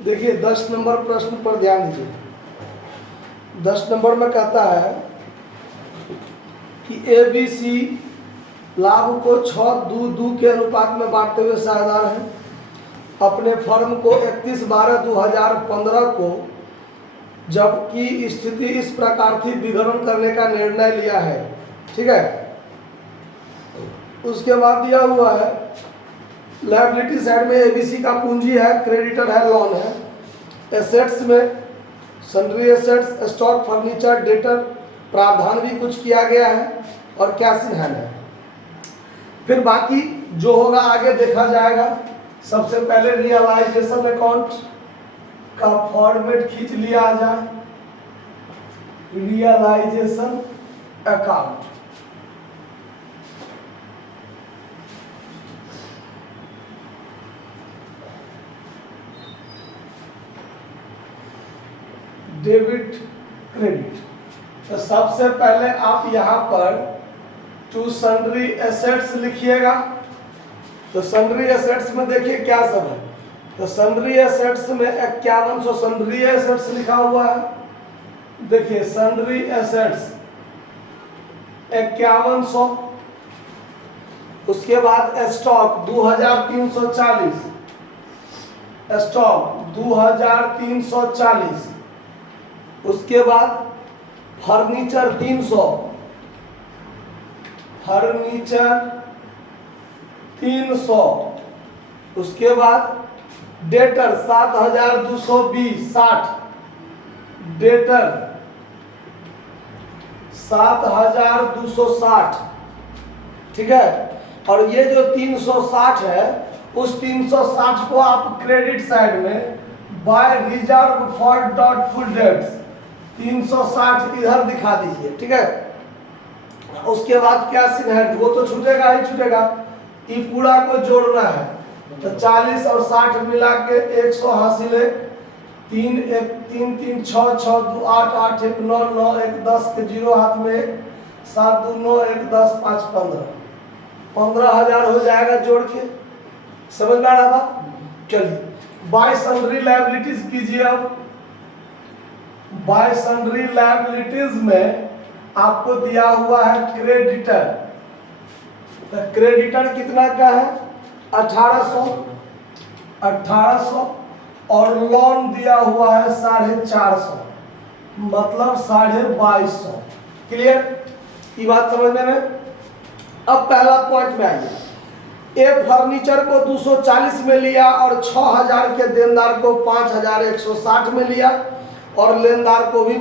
देखिए 10 नंबर प्रश्न पर ध्यान दीजिए। 10 नंबर में कहता है कि ABC लाभ को 6:2 के अनुपात में बांटते हुए साझेदार हैं। अपने फर्म को 31/12/2015 को जबकि स्थिति इस प्रकार थी विघटन करने का निर्णय लिया है। ठीक है, उसके बाद दिया हुआ है लायबिलिटी साइड में ABC का पूंजी है, क्रेडिटर है, लोन है। एसेट्स में sundry assets, stock, furniture, debtor, प्रावधान भी कुछ किया गया है और कैश इन हैंड है। फिर बाकी जो होगा आगे देखा जाएगा। सबसे पहले रियलाइजेशन अकाउंट का फॉर्मेट खींच लिया जाए। Realisation account debit credit. तो सबसे पहले आप यहां पर टू सन्ड्री एसेट्स लिखिएगा। तो सन्ड्री एसेट्स में देखिए क्या सब है। तो सन्ड्री एसेट्स में 5100 सन्ड्री एसेट्स लिखा हुआ है। देखिए सन्ड्री एसेट्स 5100। उसके बाद स्टॉक 2340, स्टॉक 2340। उसके बाद फर्नीचर 300, फर्नीचर 300। उसके बाद डेटर 7220, 60 डेटर 7260। ठीक है, और ये जो 360 है उस 360 को आप क्रेडिट साइड में bye reserve for doubtful dates 360 इधर दिखा दीजिए। ठीक है, उसके बाद क्या सीन है, वो तो छूटेगा ही छूटेगा, ये पूरा को जोड़ना है। तो 40 और 60 मिला के 100 हासिल 3 1 3 3 6 6 2 8 8 1 9 9 1 10 के 0 हाथ में 7 2 9 1 10 5 15 15,000 हो जाएगा जोड़ के। समझ में आ रहा था? चलिए बाय सन्ड्री लायबिलिटीज कीजिए। अब बाय सन्ड्री लायबिलिटीज में आपको दिया हुआ है क्रेडिटर। तो क्रेडिटर कितना का है 1800 और लोन दिया हुआ है 450, मतलब 2250। क्लियर, ये बात समझने में? अब पहला पॉइंट में आइए। ए फर्नीचर को 240 में लिया और 6000 के देनदार को 5160 में लिया और लेनदार को भी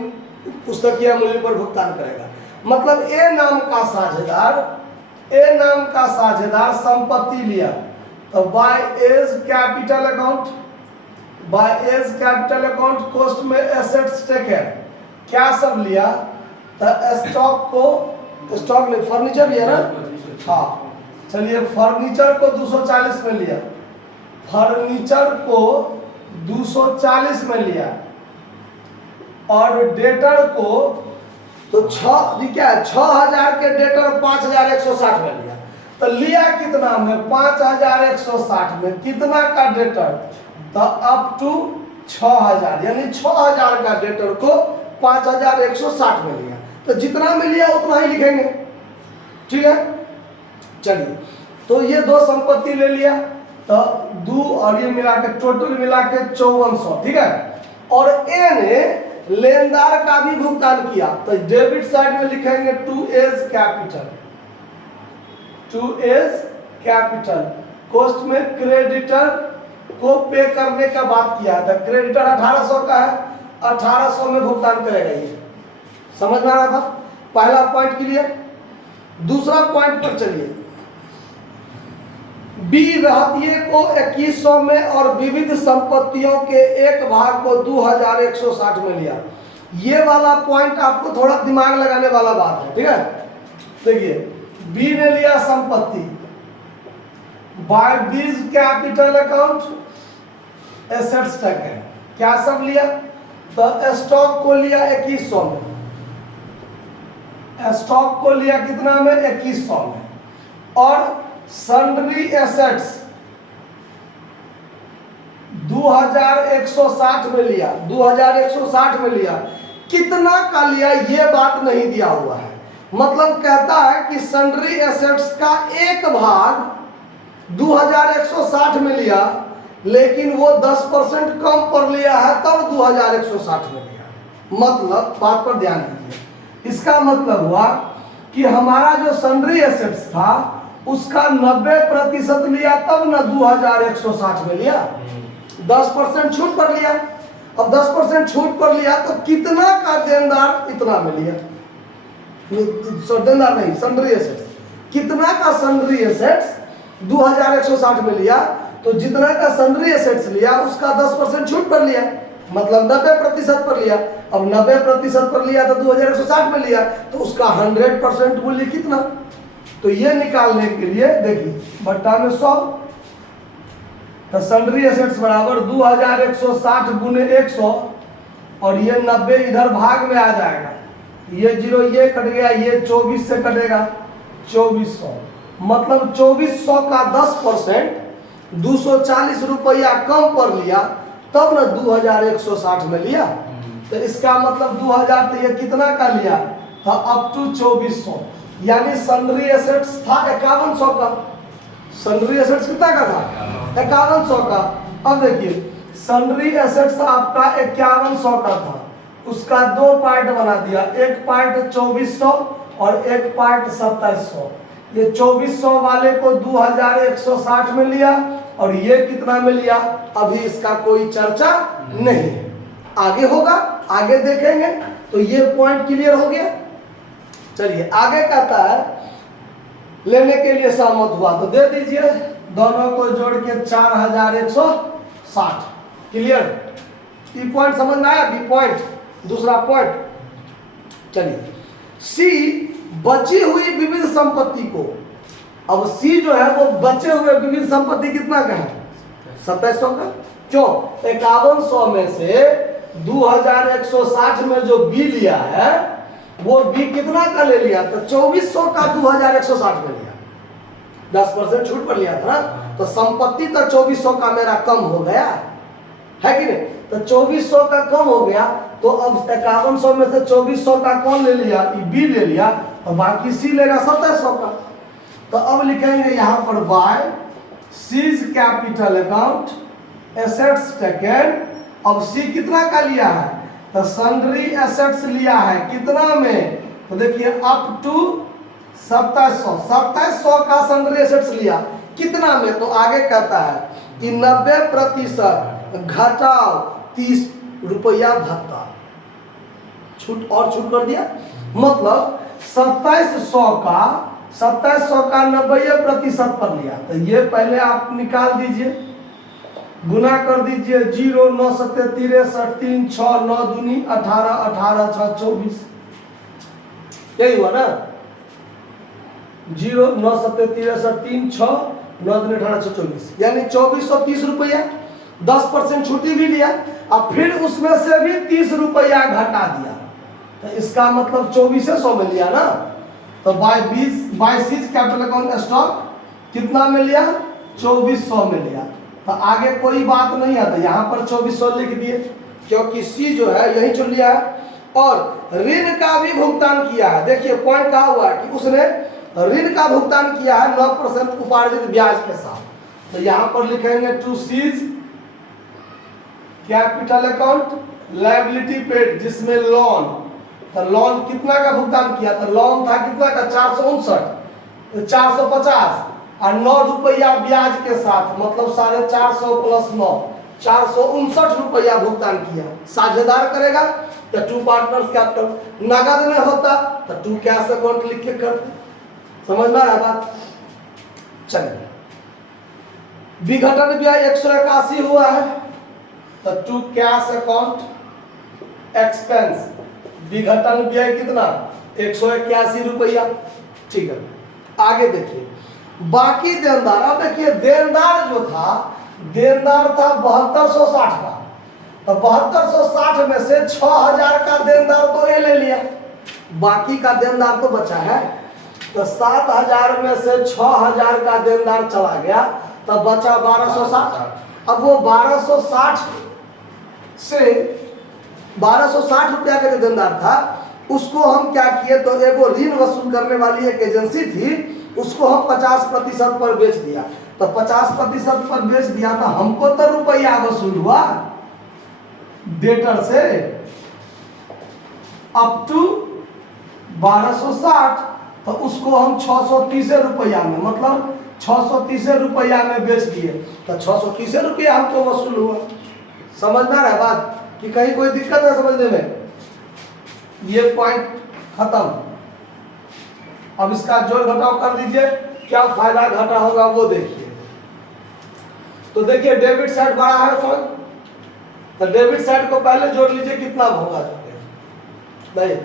पुस्तकीय मूल्य पर भुगतान करेगा। मतलब ए नाम का साझेदार संपत्ति लिया। तो by A's capital account, by A's capital account cost में एसेट्स टेकन क्या सब लिया। तो स्टॉक को, स्टॉक में फर्नीचर लिया ना, हाँ चलिए फर्नीचर को 240 में लिया, फर्नीचर को 240 में लिया और डेटर को तो 6000 के डेटर 5160 में लिया। तो लिया कितना में 5160 में कितना का डेटर, तो अप टू 6000, यानी 6000 का डेटर को 5160 में लिया। तो जितना में लिया उतना ही लिखेंगे। ठीक है, चलिए तो ये दो संपत्ति ले लिया। तो 2 और ये मिला के टोटल मिला के 5400। ठीक है, और ए ने लेनदार का भी भुगतान किया। तो डेबिट साइड में लिखेंगे to A's capital, to A's capital. Cost में क्रेडिटर को पे करने का बात किया था। क्रेडिटर 1800 का है, 1800 में भुगतान करेगा। ये समझ में आ रहा था? पहला पॉइंट क्लियर। दूसरा पॉइंट पर चलिए। बी रहतिये को 2100 में और विविध संपत्तियों के एक भाग को 2160 में लिया। ये वाला पॉइंट आपको थोड़ा दिमाग लगाने वाला बात है। ठीक है, देखिए बी ने लिया संपत्ति, बाय बीज कैपिटल अकाउंट एसेट्स टेकन क्या सब लिया। तो स्टॉक को लिया 2100 में, स्टॉक को लिया कितना में 2100 में, और सन्ड्री एसेट्स 2160 में लिया, 2160 में लिया, कितना का लिया ये बात नहीं दिया हुआ है। मतलब कहता है कि सन्ड्री एसेट्स का एक भाग 2160 में लिया, लेकिन वो 10% कम पर लिया है, तब 2160 में लिया। मतलब बात पर ध्यान दीजिए, इसका मतलब हुआ कि हमारा जो सन्ड्री एसेट्स था उसका 90% लिया, तब ना 2160 में लिया, 10% छूट पर लिया। अब 10% छूट पर लिया तो कितना का देनदार इतना में लिया, देनदार नहीं, सन्ड्री एसेट्स, कितना का सन्ड्री एसेट्स 2160 में लिया, तो जितना का सन्ड्री एसेट्स लिया उसका 10% छूट पर लिया, मतलब 90% पर लिया। अब 90% पर लिया तो 2160 में लिया, तो उसका 100% मूल्य कितना, तो ये निकालने के लिए देखिए बट्टा में 100, तो सन्ड्री एसेट्स बराबर 2160 गुने 100, और ये 90 इधर भाग में आ जाएगा, ये 0 ये कट गया, ये 24 से कटेगा 2400, मतलब 2400 का 10% 240 रुपया कम पर लिया, तब ना 2160 में लिया। तो इसका मतलब 2000, तो ये कितना का लिया था, अप टू 2400, यानी सन्ड्री एसेट्स था 5100 का। सन्ड्री एसेट्स कितना का था, 5100 का। अब देखिए सन्ड्री एसेट्स आपका 5100 का था, उसका दो पार्ट बना दिया, एक पार्ट 2400 और एक पार्ट 2700। ये 2400 वाले को 2160 में लिया, और ये कितना में लिया, अभी इसका कोई चर्चा नहीं है, आगे होगा, आगे देखेंगे। तो ये पॉइंट क्लियर हो गया। चलिए आगे कहता है लेने के लिए सहमत हुआ तो दे दीजिए, दोनों को जोड़ के 4160। क्लियर, ई पॉइंट समझ में आया। बी पॉइंट, दूसरा पॉइंट। चलिए सी, बची हुई विविध संपत्ति को, अब सी जो है वो बचे हुए विविध संपत्ति कितना का है, 2700 का। क्यों, 5100 में से 2160 में जो बी लिया है वो बी कितना का ले लिया, तो 2400 का 2160 में लिया, 10% छूट पर लिया था ना, तो संपत्ति तो 2400 का मेरा कम हो गया है कि नहीं। तो 2400 का कम हो गया, तो अब 5100 में से 2400 का कौन ले लिया, बी ले लिया, और बाकी सी लेगा 2700 का। तो अब लिखेंगे यहाँ पर by C's capital account assets taken. अब सी कितना का लिया है, तो सन्ड्री एसेट्स लिया है कितना में, तो देखिए अप टू 2700 का सन्ड्री एसेट्स लिया कितना में, तो आगे कहता है कि 90% घटाओ 30 रुपया भत्ता, छूट और छूट कर दिया। मतलब 2700 का 90% पर लिया, तो ये पहले आप निकाल दीजिए, गुना कर दीजिए, 0 9 7 63 3 6 9 दूनी 18 18 6 24, यही हुआ ना, 0 9 7 63 3 6 9 दूनी 18 6 24, यानी 2430 रुपया, 10% छुट्टी भी लिया, और फिर उसमें से भी 30 रुपया घटा दिया, तो इसका मतलब 2400 में लिया ना। तो by C's capital account stock कितना में लिया, 2400 में लिया। तो आगे कोई बात नहीं है, तो यहाँ पर 2400 लिख दिए, क्योंकि सी जो है यही चुन लिया है, और ऋण का भी भुगतान किया है। देखिए पॉइंट कहा हुआ है कि उसने ऋण का भुगतान किया है 9% उपार्जित ब्याज के साथ। तो यहाँ पर लिखेंगे to C's capital account liability paid, जिसमें लोन, तो लोन कितना का भुगतान किया, तो लोन था कितना का 459, 450 और 9 रुपया ब्याज के साथ, मतलब 450 प्लस 9 459 रुपया भुगतान किया। साझेदार करेगा तो टू पार्टनर्स कैपिटल, नगद में होता तो टू कैश अकाउंट लिख के करते। समझ में आया बात। चलिए विघटन व्यय 181 हुआ है, तो टू कैश अकाउंट एक्सपेंस, विघटन व्यय कितना 181 रुपया। ठीक है, आगे देखिए बाकी देनदार। अब देखिए देनदार जो था, देनदार था 7260 का, तो 7260 में से 6000 का देनदार तो ये ले लिया, बाकी का देनदार तो बचा है, तो 7000 में से 6000 का देनदार चला गया, तो बचा 1260। अब वो 1260 से 1260 रुपया का जो देनदार था उसको हम क्या किए, तो एक वो ऋण वसूल करने वाली एक एजेंसी थी, उसको हम 50% पर बेच दिया। तो 50% पर बेच दिया तो हमको तो रुपया वसूल हुआ डेटर से अप टू 1260, तो उसको हम 630 रुपया में, मतलब 630 रुपया में बेच दिए, तो 630 रुपया हमको वसूल हुआ। समझ में आ रहा है बात कि कहीं कोई दिक्कत है समझने में? ये पॉइंट खत्म। अब इसका जोड़ घटाव कर दीजिए, क्या फायदा घाटा होगा वो देखिए। तो देखिए डेबिट साइड बड़ा है फंड, तो डेबिट साइड को पहले जोड़ लीजिए कितना होगा। नहीं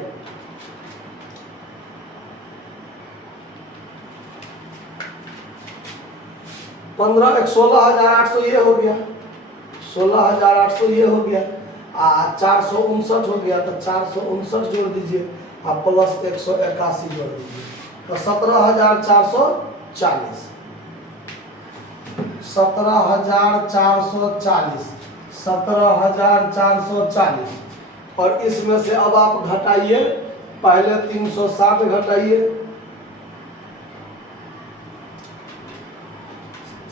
16,800 ये हो गया, 16,800 ये हो गया, 459 हो गया, तो 459 जोड़ दीजिए आप प्लस 181 जोड़ दीजिए, तो 17,440, 17,440, 17,440। और इसमें से अब आप घटाइए, पहले 360 घटाइए,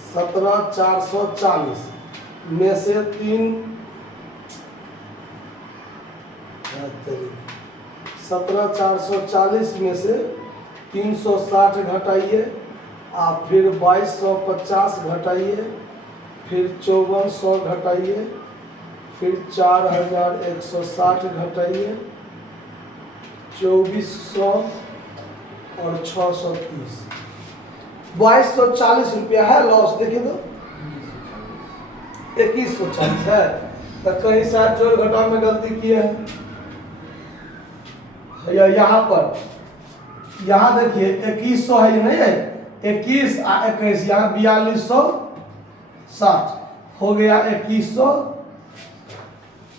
17,440 में से 17,440 में से 360 घटाइए, आप फिर 2,250 घटाइए, फिर 5,400 घटाइए, फिर 4,160 घटाइए, 2,400 और 630, 2,240 रुपया है लॉस। देखिए तो 2,140 है, तो कहीं शायद जोड़ घटाव में गलती की है या यहाँ पर, यहाँ देखिए 2,100 है, ये नहीं है 21 और 21, यहाँ 4,260 हो गया,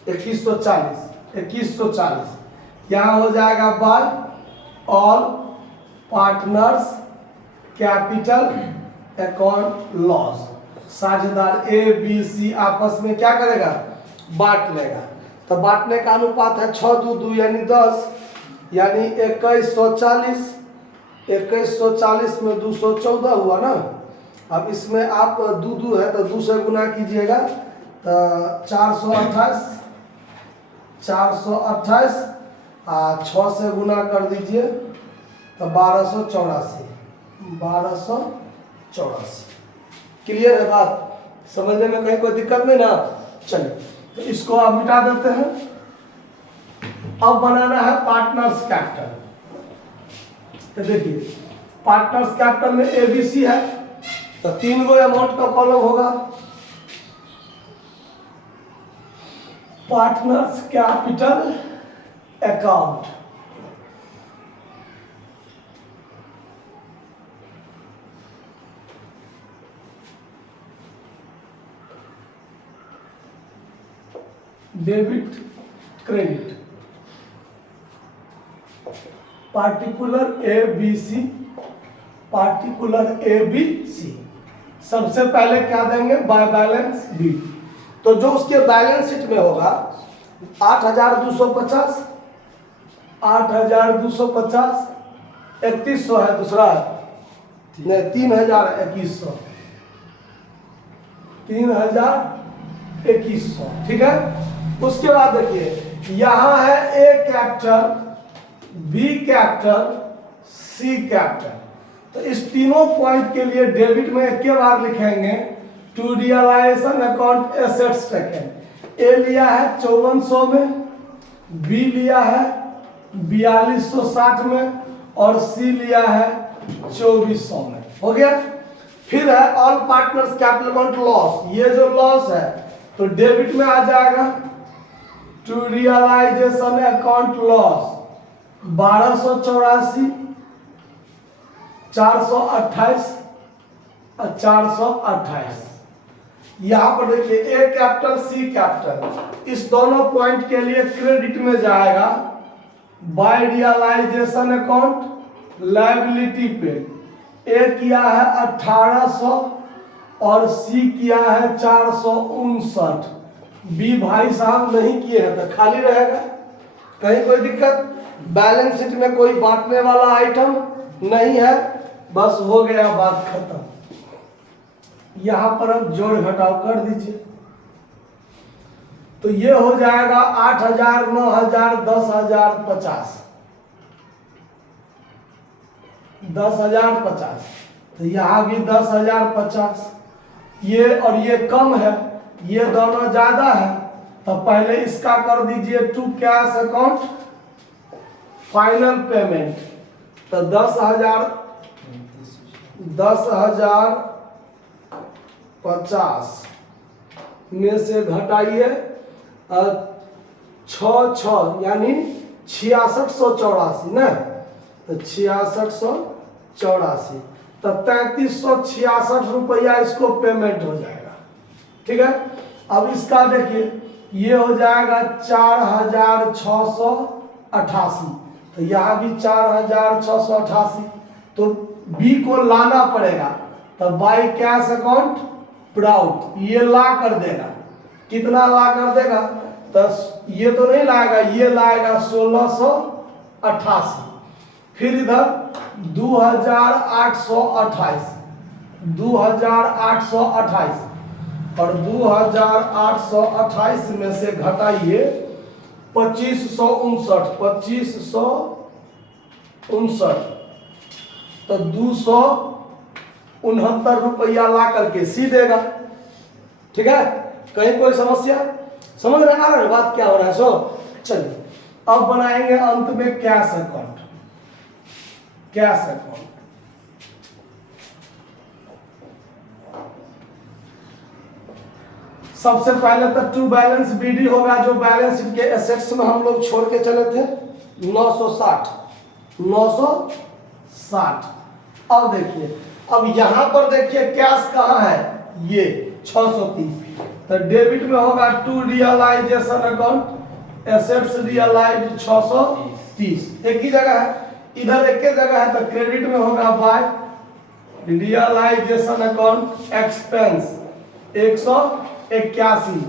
2,140 यहाँ हो जाएगा by all partners capital account loss. साझेदार ए बी सी आपस में क्या करेगा, बांट लेगा। तो बांटने का अनुपात है 6-2-2 यानी 10, यानी 2,140, 2,140 में 214 हुआ ना। अब इसमें आप 2 है तो 2 से गुना कीजिएगा, तो 428, 428 और 6 से गुना कर दीजिए तो 1,284। क्लियर है बात, समझने में कहीं कोई दिक्कत नहीं ना? चलिए तो इसको आप मिटा देते हैं। अब बनाना है पार्टनर्स कैपिटल। तो देखिए पार्टनर्स कैपिटल में एबीसी है, तो 3 गो अमाउंट का कॉलम होगा। Partners capital account, debit credit, particular A B C, particular A B C. सबसे पहले क्या देंगे, बाय बैलेंस बी। तो जो उसके बैलेंस शीट में होगा 8,250, 8,250, 3,100 है दूसरा, नहीं 3,2100, 3,2100, ठीक है। उसके बाद देखिए यहां है ए कैपिटल, बी कैपिटल, सी कैपिटल। तो इस तीनों पॉइंट के लिए डेबिट में एक के बार लिखेंगे to realisation account assets taken. ए लिया है 5,400 में, बी लिया है 4,260 में, और सी लिया है 2,400 में। हो गया। फिर है all partners capital account loss. ये जो लॉस है तो डेबिट में आ जाएगा टू रियलाइजेशन अकाउंट लॉस 1,284, 428 और 428। यहां पर देखिए ए कैपिटल सी कैपिटल, इस दोनों पॉइंट के लिए क्रेडिट में जाएगा बाय रियलाइजेशन अकाउंट लायबिलिटी पे। ए किया है 1,800 और सी किया है 459। बी भाई साहब नहीं किए हैं तो खाली रहेगा। कहीं कोई दिक्कत? बैलेंस शीट में कोई बांटने वाला आइटम नहीं है, बस हो गया, बात खत्म। यहां पर अब जोड़ घटाव कर दीजिए। तो ये हो जाएगा 8,000, 9,000, 10,000, 50, 10,050। तो यहाँ भी 10,050। ये और ये कम है, ये दोनों ज्यादा है, तो पहले इसका कर दीजिए to cash account final payment. तो 10,050 में से घटाइए 6 यानी 6684 ना, तो 6684, तो 3366 रुपया इसको पेमेंट हो जाएगा। ठीक है, अब इसका देखिए, ये हो जाएगा 4,688, तो यहाँ भी 4,688। तो बी को लाना पड़ेगा, तो बाई कैश अकाउंट प्राउड ये ला कर देगा। कितना ला कर देगा? तो ये तो नहीं लाएगा, ये लाएगा 1,688। फिर इधर 2,828, 2,828 और 2,828 में से घटाइए 2,559, 2,559, तो 269 रुपया ला करके सी देगा। ठीक है, कहीं कोई समस्या? समझ रहे हैं बात क्या हो रहा है? सो चलिए अब बनाएंगे अंत में कैश अकाउंट। कैश अकाउंट सबसे पहले तो टू बैलेंस बीडी होगा, जो बैलेंस शीट के एसेट्स में हम लोग छोड़ के चले थे 960। अब देखिए, अब यहां पर देखिए कैश कहां है, ये 630। तो डेबिट में होगा to realisation account assets realise 630, एक ही जगह है, इधर एक ही जगह है। तो क्रेडिट में होगा बाय रियलाइजेशन अकाउंट एक्सपेंस 181।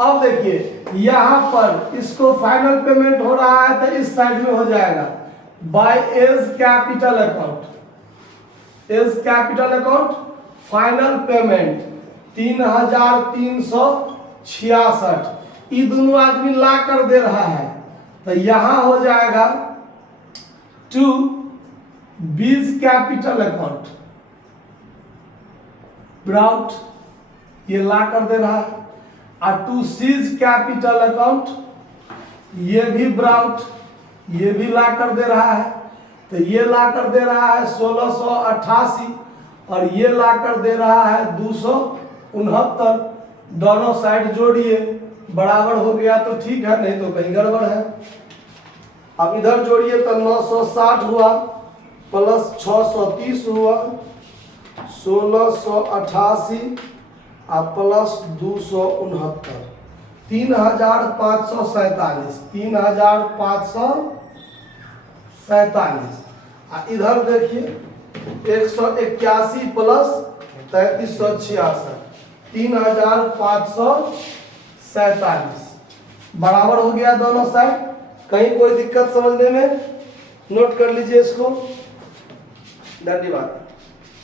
अब देखिए यहां पर इसको फाइनल पेमेंट हो रहा है, तो इस साइड में हो जाएगा by A's capital account, A's capital account final payment 3,366। ये दोनों आदमी ला कर दे रहा है, तो यहां हो जाएगा टू बीज कैपिटल अकाउंट ब्राउट, ये ला कर दे रहा है, और टू सीज कैपिटल अकाउंट ये भी ब्राउट, ये भी ला कर दे रहा है। तो ये ला कर दे रहा है 1,688 और ये ला कर दे रहा है 269। दोनों साइड जोड़िए, बराबर हो गया तो ठीक है, नहीं तो कहीं गड़बड़ है। अब इधर जोड़िए तो 960 हुआ प्लस 630 हुआ 1,688 और प्लस 269, 3,547, 3,547। इधर देखिए 181 प्लस 3,366, 3,547 बराबर हो गया दोनों साइड। कहीं कोई दिक्कत समझने में? नोट कर लीजिए इसको। धन्यवाद।